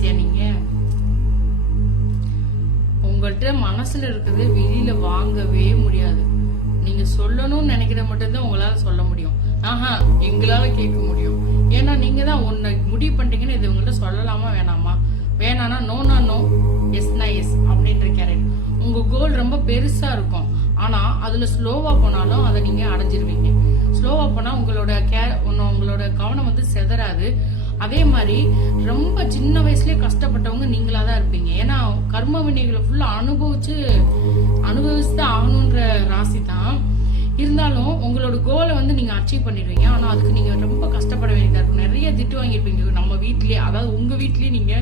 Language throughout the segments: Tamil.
ராசியா நீங்க? உங்கள்கிட்ட மனசுல இருக்கிறது வெளியில வாங்கவே முடியாது. நீங்க சொல்லணும்னு நினைக்கிற மட்டும்தான் உங்களால சொல்ல முடியும். ஆஹா, எங்களால கேட்க முடியும். ஏன்னா நீங்க தான் ஒன்னு முடிவு பண்ணிட்டீங்கன்னு இது உங்கள்கிட்ட சொல்லலாமா வேணாமா, வேணானா நோனா நோ, எஸ்னா எஸ் அப்படின்ற கேரக்டர். உங்க கோல் ரொம்ப பெருசா இருக்கும், ஆனா அதுல ஸ்லோவா போனாலும் அதை நீங்க அடைஞ்சிருவீங்க. ஸ்லோவா போனா உங்களோட கவனம் வந்து செதறாது. அதே மாதிரி ரொம்ப சின்ன வயசுலயே கஷ்டப்பட்டவங்க நீங்களா தான் இருப்பீங்க. ஏன்னா கர்ம வினைகளை ஃபுல்லா அனுபவிச்சுதான் ஆகணுன்ற ராசி தான். இருந்தாலும் உங்களோட கோலை வந்து நீங்க அச்சீவ் பண்ணிடுவீங்க. ஆனா அதுக்கு நீங்க ரொம்ப கஷ்டப்பட வேண்டியதா இருக்கும். நிறைய திட்டு வாங்கியிருப்பீங்க நம்ம வீட்லயே, அதாவது உங்க வீட்லயே. நீங்க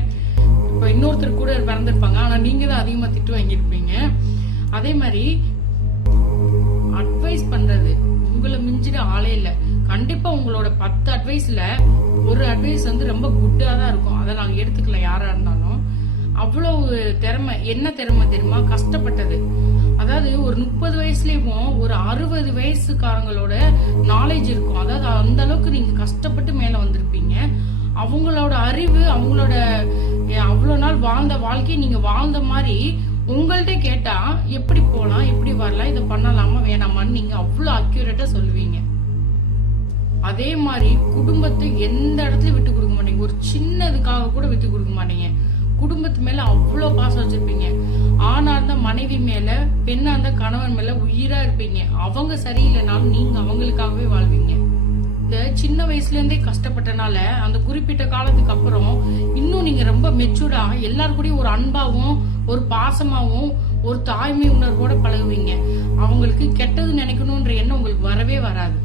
இப்ப இன்னொருத்தர் கூட பிறந்திருப்பாங்க, ஆனா நீங்க தான் அதிகமா திட்டு வாங்கியிருப்பீங்க. அதே மாதிரி அட்வைஸ் பண்றது உங்களை மிஞ்சிட ஆளே இல்லை. கண்டிப்பா உங்களோட 10 அட்வைஸ்ல ஒரு அட்வைஸ் வந்து ரொம்ப குட்டா தான் இருக்கும். அதை நாங்க எடுத்துக்கல யாரா இருந்தாலும். அவ்வளவு திறமை. என்ன திறமை தெரியுமா? கஷ்டப்பட்டது. அதாவது ஒரு 30 வயசுலயும் ஒரு 60 வயசுக்காரங்களோட நாலேஜ் இருக்கும். அதாவது அந்த அளவுக்கு நீங்க கஷ்டப்பட்டு மேல வந்திருப்பீங்க. அவங்களோட அறிவு, அவங்களோட அவ்வளவு நாள் வாழ்ந்த வாழ்க்கையை நீங்க வாழ்ந்த மாதிரி உங்கள்கிட்ட கேட்டா எப்படி போலாம், எப்படி வரலாம், இதை பண்ணலாமா வேணாமான்னு நீங்க அவ்வளவு அக்யூரேட்டா சொல்லுவீங்க. அதே மாதிரி குடும்பத்தை எந்த இடத்துலயும் விட்டு கொடுக்க மாட்டீங்க. ஒரு சின்னதுக்காக கூட விட்டு கொடுக்க மாட்டீங்க. குடும்பத்து மேல அவ்வளவு பாசம் வச்சிருப்பீங்க. ஆணா இருந்தா மனைவி மேல, பெண்ணா இருந்தா கணவன் மேல உயிரா இருப்பீங்க. அவங்க சரியில்லைனாலும் நீங்க அவங்களுக்காகவே வாழ்வீங்க. இந்த சின்ன வயசுல இருந்தே கஷ்டப்பட்டனால அந்த குறிப்பிட்ட காலத்துக்கு அப்புறம் இன்னும் நீங்க ரொம்ப மெச்சூர்டா எல்லாரு கூடயும் ஒரு அன்பாவும் ஒரு பாசமாவும் ஒரு தாய்மை உணர்வோட பழகுவீங்க. அவங்களுக்கு கெட்டது நினைக்கணும்ன்ற எண்ணம் உங்களுக்கு வரவே வராது.